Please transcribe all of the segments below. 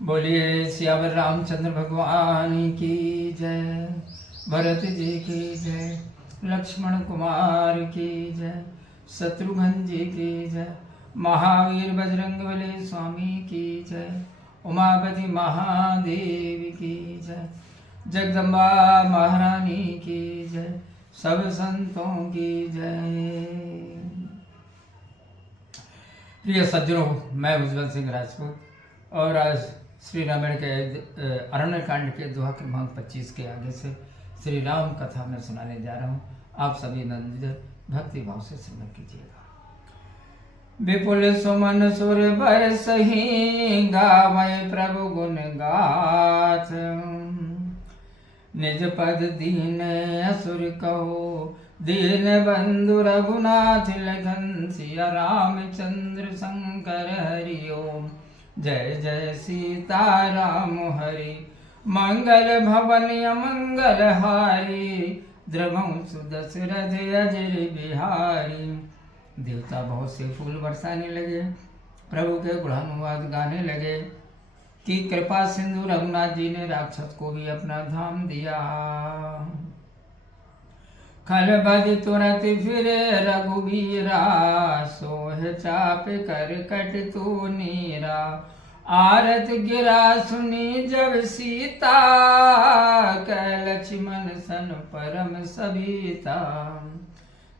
बोलिए सियावर रामचंद्र भगवान की जय, भरत जी की जय, लक्ष्मण कुमार की जय, शत्रुघ्न जी की जय, महावीर बजरंगबली स्वामी की जय, उमापति महादेव की जय, जगदम्बा महारानी की जय, सब संतों की जय। प्रिय सज्जनों, मैं उज्जवल सिंह राजपूत और आज श्री रामायण के अरण्य कांड के दोहा क्रमांक 25 के आगे से श्री राम कथा में सुनाने जा रहा हूँ। आप सभी नंदित भक्ति भाव से श्रवण कीजिएगा। विपुल सुमन सुर बरसहि गावै प्रभु गुण गाथ, निज पद दीन असुर कहो, दीन बंधु रघुनाथ लखन सिया रामचंद्र शंकर हरि ओम। जय जय सीताराम हरि, मंगल भवन अमंगल हारी, द्रवं सुदशरथ अजर बिहारी। देवता बहुत से फूल बरसाने लगे, प्रभु के गुणानुवाद गाने लगे कि कृपा सिंधु रघुनाथ जी ने राक्षस को भी अपना धाम दिया। खल बदि तुरंत फिरे रघुबीरा, सोह चाप कर कट तू नीरा। आरत गिरा सुनी जब सीता, कह लक्ष्मण सन परम सबीता।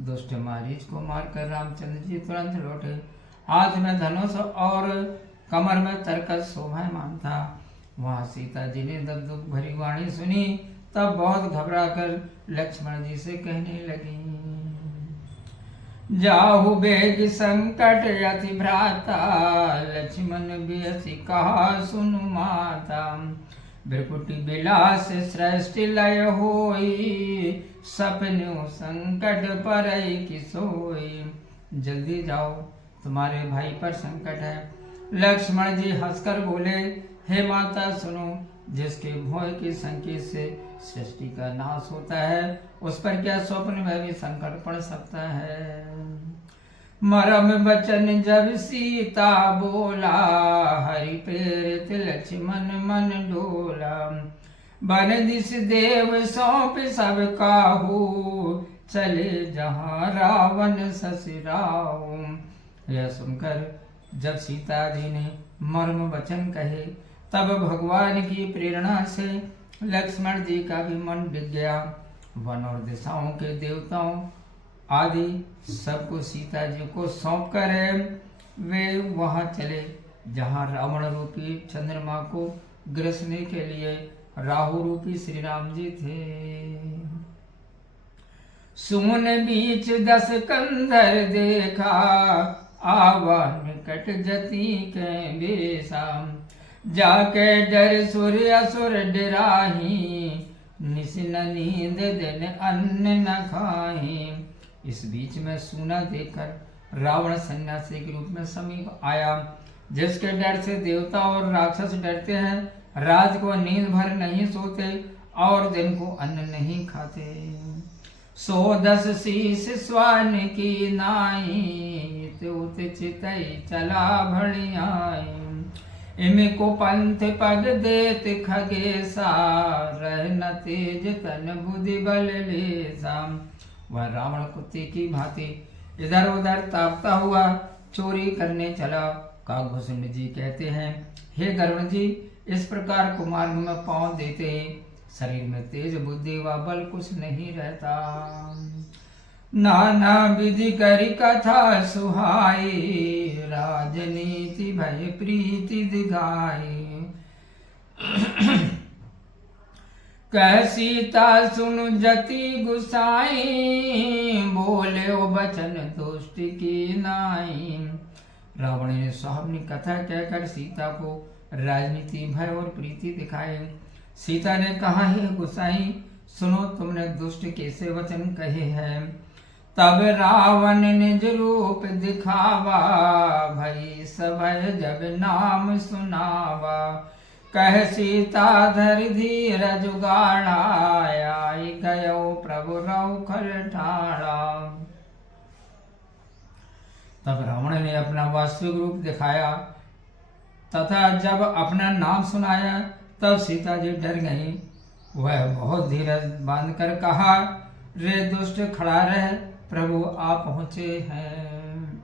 दुष्ट मारीच को मारकर रामचंद्र जी तुरंत लौटे। हाथ में धनुष और कमर में तरकस शोभायमान था। वहां सीता जी ने जब दुख भरी वाणी सुनी, तब बहुत घबरा कर लक्ष्मण जी से कहने लगी, जाहु बेग संकट अति भ्राता, लक्ष्मण बियसी कहा सुनु माता। भ्रकुटी बिलास सृष्टि लय होई, सपनु संकट परई कि सोई। जल्दी जाओ, तुम्हारे भाई पर संकट है। लक्ष्मण जी हंसकर बोले, हे माता सुनो, जिसके भय के संकेत से सृष्टि का नाश होता है, उस पर क्या स्वप्न में भी संकट पड़ सकता है। मरम बचन जब सीता बोला, हरि प्रेरित लक्ष्मण मन डोला। बन दिस देव सौंप सब काहू, चले जहाँ रावण ससुराऊ। यह सुनकर जब सीता जी ने मर्म वचन कहे, तब भगवान की प्रेरणा से लक्ष्मण जी का भी मन डिग गया। वन और दिशाओं के देवताओं आदि सबको सीता जी को सौंप कर वे वहां चले जहां रावण रूपी चंद्रमा को ग्रसने के लिए राहु रूपी श्री राम जी थे। सुमन बीच 10 कंधर देखा, आवा निकट जति के बेसा। जाके डर सुर असुर डराही, निस न नींद दिन अन्न न खाही। इस बीच में सूना देखकर रावण सन्यासी के रूप में समीप आया, जिसके डर से देवता और राक्षस डरते हैं। रात को नींद भर नहीं सोते और दिन को अन्न नहीं खाते। 110 शीश स्वान की नाई, उत चितई चला भड़ियाई। इनको पंथ पग देत खगेसा, रहन तेज तन बुद्धि बल लेसा। वह रावण कुत्ते की भांति इधर उधर ताकता हुआ चोरी करने चला। काकभूषण जी कहते हैं, हे गरुड़ जी, इस प्रकार कुमार्ग में पांव देते ही शरीर में तेज बुद्धि व बल कुछ नहीं रहता। नाना विधि करी कथा सुहाई, राजनीति भय प्रीति दिखाई। कह सीता सुनु जति गुसाई, बोले ओ बचन दोस्ती की नाई। रावण ने सुहावनी कथा कहकर सीता को राजनीति भय और प्रीति दिखाए। सीता ने कहा, हे गुसाई, सुनो, तुमने दुष्ट कैसे वचन कहे हैं। तब रावण निज रूप दिखावा, भई सभय जब नाम सुनावा। कह सीता धर धीर जुगाड़ा, आई गयो प्रभु रौखल ठाड़ा। तब रावण ने अपना वास्तविक रूप दिखाया। तथा जब अपना नाम सुनाया तब सीता जी डर गई। वह बहुत धीरज बांधकर कहा, रे दुष्ट खड़ा रह, प्रभु आप पहुंचे हैं।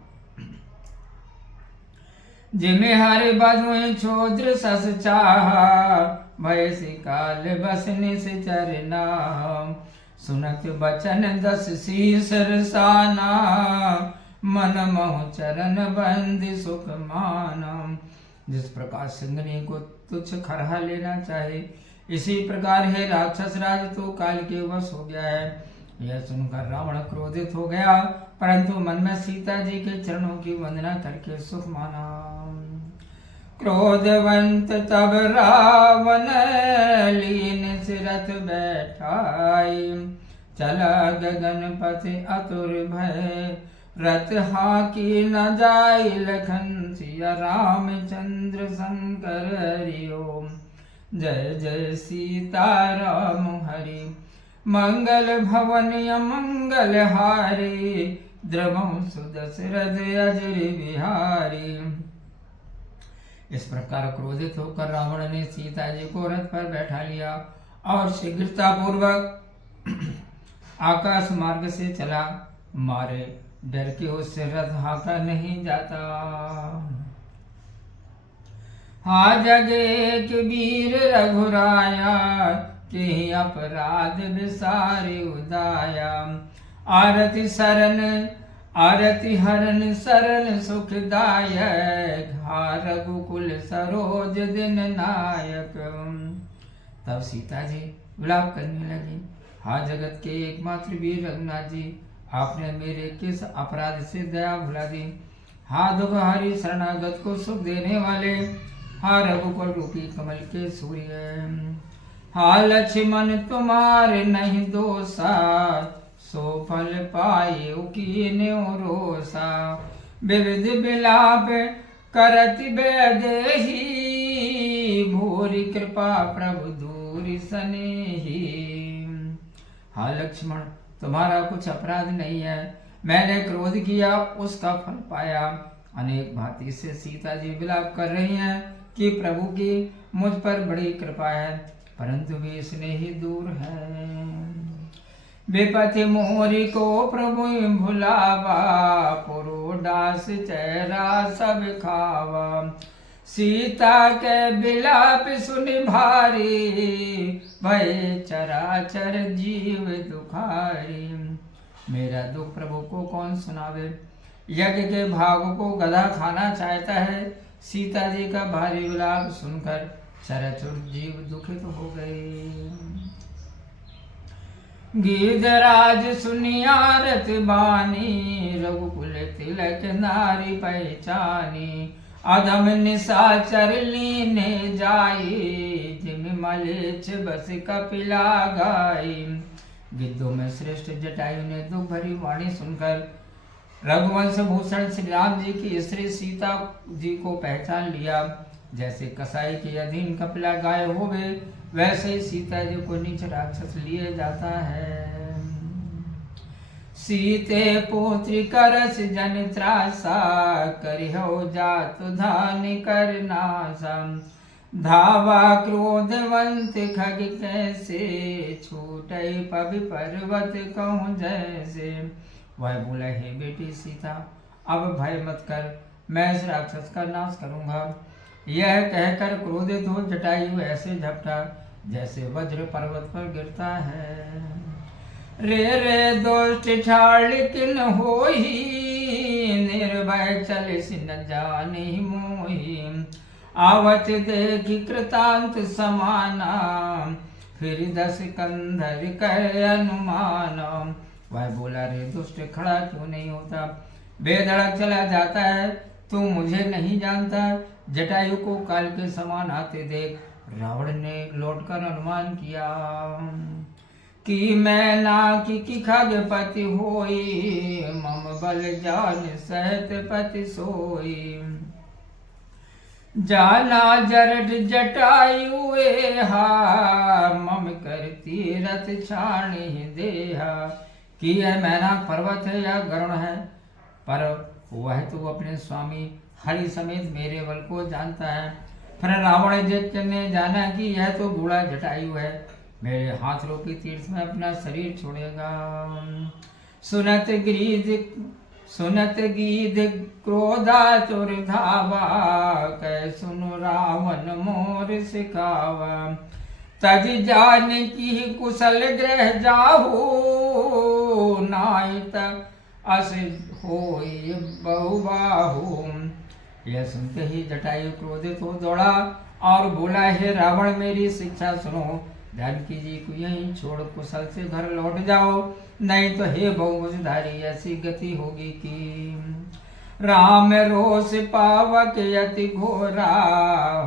जिमे हरे बाजुए छोद्र सस चाहा, भय से काल बसने से चरना। सुनत बचन दस शीस रसाना, मन मोह चरण बंद सुख माना। जिस प्रकार सिंगनी को तुच्छ खरहा लेना चाहे, इसी प्रकार है राक्षस राज तो काल के वश हो गया है। यह सुनकर रावण क्रोधित हो गया, परंतु मन में सीता जी के चरणों की वंदना करके सुख माना। क्रोधवंत तब रावण लीन सिरथ बैठाई, चला गगनपति अतुर भय, रथ हाकी न जाय लखन सिया रामचंद्र शंकर हरि ओम। जय जय सीताराम हरि, मंगल भवन अमंगल हारी, द्रवहु सुदशरथ अजर बिहारी। इस प्रकार क्रोधित होकर रावण ने सीता जी को रथ पर बैठा लिया और शीघ्रता पूर्वक आकाश मार्ग से चला। मारे डर के उससे रथ हाका नहीं जाता। हा जगे के वीर रघुराया, के अपराध विसारे उदाया। आरती शरण आरती हरण सरल सुखदायक, हा रघुकुल सरोज दिन नायक। तब सीता जी विलाप करने लगी, हा जगत के एकमात्र वीर रघुनाथ जी, आपने मेरे किस अपराध से दया भुला दी। हा दुखहारी शरणागत को सुख देने वाले, हा रघुकुल रूपी कमल के सूर्य। हा लक्ष्मण तुम्हारे नहीं दोषा, सो फल पाए कीन्यो रोसा। विविध विलाप करति बेदेही, भूरि कृपा प्रभु दूरि सनेही। हा लक्ष्मण तुम्हारा कुछ अपराध नहीं है, मैंने क्रोध किया उसका फल पाया। अनेक भांति से सीता जी विलाप कर रही हैं कि प्रभु की मुझ पर बड़ी कृपा है, परंतु वे स्नेही दूर है। विपति मोरी को प्रभु भुलावा, पुरोडास चेहरा सब खावा। सीता के विलाप सुनि भारी, भय चराचर जीव दुखारी। मेरा दुख प्रभु को कौन सुनावे, यज्ञ के भाग को गधा खाना चाहता है। सीता जी का भारी विलाप सुनकर चराचर जीव दुखित हो गए। गिरिधराज सुनियारत बानी, रघुकुल तिलक नारी पहचानी। अधम निशाचर लीने जाई, जिम मलेच्छ बस कपिला गाई। गिद्धों में श्रेष्ठ जटायु ने दुख भरी वाणी सुनकर रघुवंश भूषण श्री राम जी की स्त्री सीता जी को पहचान लिया। जैसे कसाई के अधीन कपिला गाय होवे, वैसे ही सीता जी को नीच राक्षस लिए जाता है। सीते पुत्री करस जन त्रासा, करिहो जात धान कर नासा। धावा क्रोधवंत खग कैसे, छूटे पवि पर्वत कहूँ जैसे। वह बोला, हे बेटी सीता, अब भय मत कर, मैं इस राक्षस का नाश करूंगा। यह कहकर क्रोधित हो जटायु ऐसे झपटा जैसे वज्र पर्वत पर गिरता है। रे रे दोष्ट ठाड़ किन होई, निर्भय चल सिन जानी मोही। आवत देखी कृतांत समाना, फिर 10 कंधर कर अनुमान। वह बोला, रे दुष्ट खड़ा क्यों नहीं होता, बेधड़क चला जाता है, तू मुझे नहीं जानता। जटायु को काल के समान आते देख रावण ने लौटकर अनुमान किया कि मैं ना कि खगपति होई, मम बल जान सहत पति सोई। जाना जरठ जटायु हा, मम कर तीरथ छाणी देहा। कि यह मैना पर्वत है या गरुण है, पर वह तो अपने स्वामी हरि समेत मेरे बल को जानता है। फिर रावण ने जाना कि यह तो बूढ़ा जटायु है, मेरे हाथ रोकी तीर्थ में अपना शरीर छोड़ेगा। सुनत गीध क्रोधा तुर धावा, कै सुनु रावण मोर सिखावा। तज जान की कुशल ग्रह जाहू, नाइत अस होई बहुबाहू। यह सुनते ही जटायु क्रोधित हो दौड़ा और बोला, हे रावण मेरी शिक्षा सुनो, जानकी जी को यहीं छोड़ कुशल से घर लौट जाओ, नहीं तो हे बहुभुजधारी ऐसी गति होगी कि राम रोष पावक यति घोरा,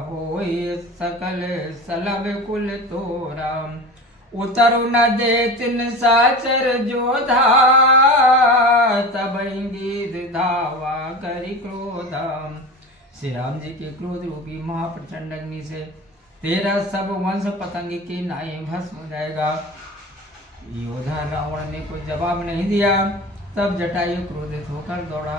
होय सकल सलभ कुल तोरा। उतरु न दे तिन साचर जोधा, तब गीत धावा करि क्रोधा। श्री राम जी के क्रोध रूपी महाप्रचंड अग्नि से तेरा सब वंश पतंग के नाये भस्म हो जाएगा। योधा रावण ने कोई जवाब नहीं दिया। तब जटायु क्रोधित होकर दौड़ा।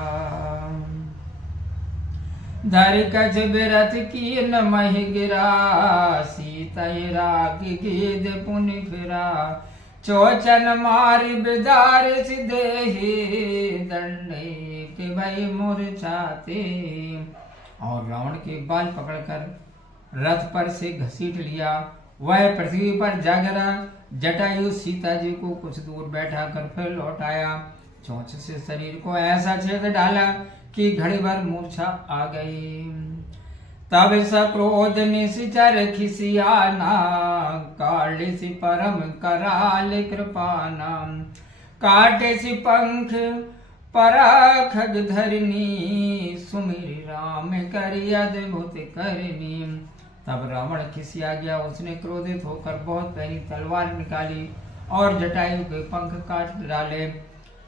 धर कछ बिरथ कीन महि गिरा, सीता रागी गीध पुनि फिरा। चोचन मारि बिदार सिदेहि, दंडे के भई मूर्छाते। और रावण के बाल पकड़कर रथ पर से घसीट लिया। वह पृथ्वी पर जा गिरा। जटायु सीता जी को कुछ दूर बैठा कर फिर लौट आया। चोंच से शरीर को ऐसा छेद डाला कि घड़ी भर मूर्छा आ गई। तब सक्रोध निश्चर खिसियाना, काटे सी परम कराल कृपाना। काटे सी पंख पराखग धरनी, सुमिर राम करि अद्भुत करनी। तब रावण खिसिया गया। उसने क्रोधित होकर बहुत प्यारी तलवार निकाली और जटायु के पंख काट डाले।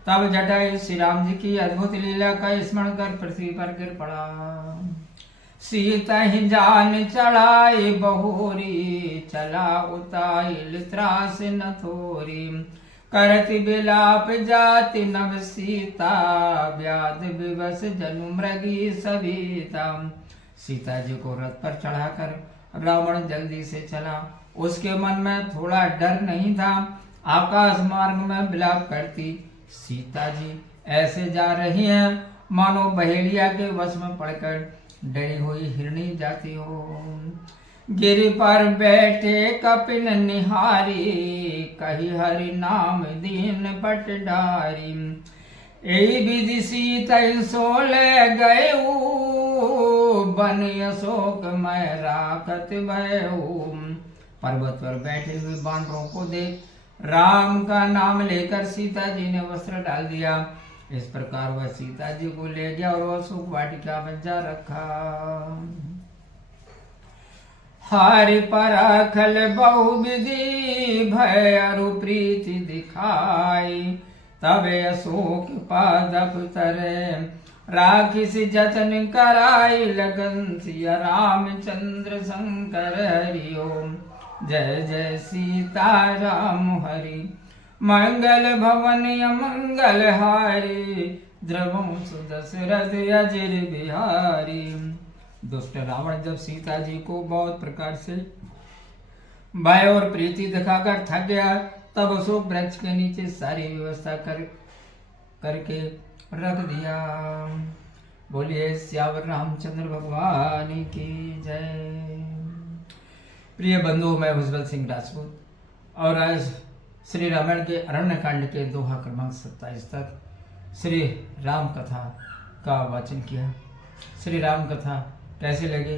तब जटायु श्री राम जी की अद्भुत लीला का स्मरण कर पृथ्वी पर गिर पड़ा। सीता ही जान चढ़ाई बहोरी, चला उताइल त्रास न थोरी। करति बिलाप जाति नव सीता, व्याध विवश जनु मृगी सभीता। सीता जी को रथ पर चढ़ाकर रावण जल्दी से चला। उसके मन में थोड़ा डर नहीं था। आकाश मार्ग में विलाप करती सीता जी ऐसे जा रही हैं मानो बहेलिया के वश में पड़कर डरी हुई हिरणी जाती हो। गिरि पर बैठे कपिल निहारी, कही हरि नाम दीन पट डारी। यही विधि सीता सोल गए, बन अशोक मैं राखत भयऊ। पर्वत पर बैठे हुए बानरों को देख राम का नाम लेकर सीता जी ने वस्त्र डाल दिया। इस प्रकार वह सीता जी को ले गया और अशोक वाटिका में जा रखा। हरि परखल बहुविधि, भय अरु प्रीति दिखाई। तब अशोक पादप तरे, राखिस जतन कराई। लगन सिया रामचंद्र शंकर हरि ओम। जय जय सीता राम हरि, मंगल भवन अमंगल हारी। द्रवं सुदशरथ अजिर बिहारी। दुष्ट रावण जब सीता जी को बहुत प्रकार से भय और प्रीति दिखाकर थक गया, तब अशोक वृक्ष के नीचे सारी व्यवस्था करके रख दिया। बोलिए श्यावर रामचंद्र भगवान की जय। प्रिय बंधुओं, मैं उज्जवल सिंह राजपूत और आज श्री रामायण के अरण्य कांड के दोहा क्रमांक 27 तक श्री राम कथा का वाचन किया। श्री राम कथा कैसे लगे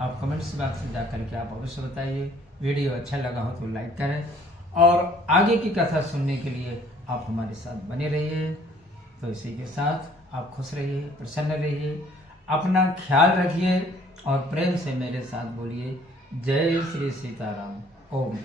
आप कमेंट्स बॉक्स में जाकर के आप अवश्य बताइए। वीडियो अच्छा लगा हो तो लाइक करें और आगे की कथा सुनने के लिए आप हमारे साथ बने रहिए। तो इसी के साथ आप खुश रहिए, प्रसन्न रहिए, अपना ख्याल रखिए और प्रेम से मेरे साथ बोलिए जय श्री सीताराम। ओम।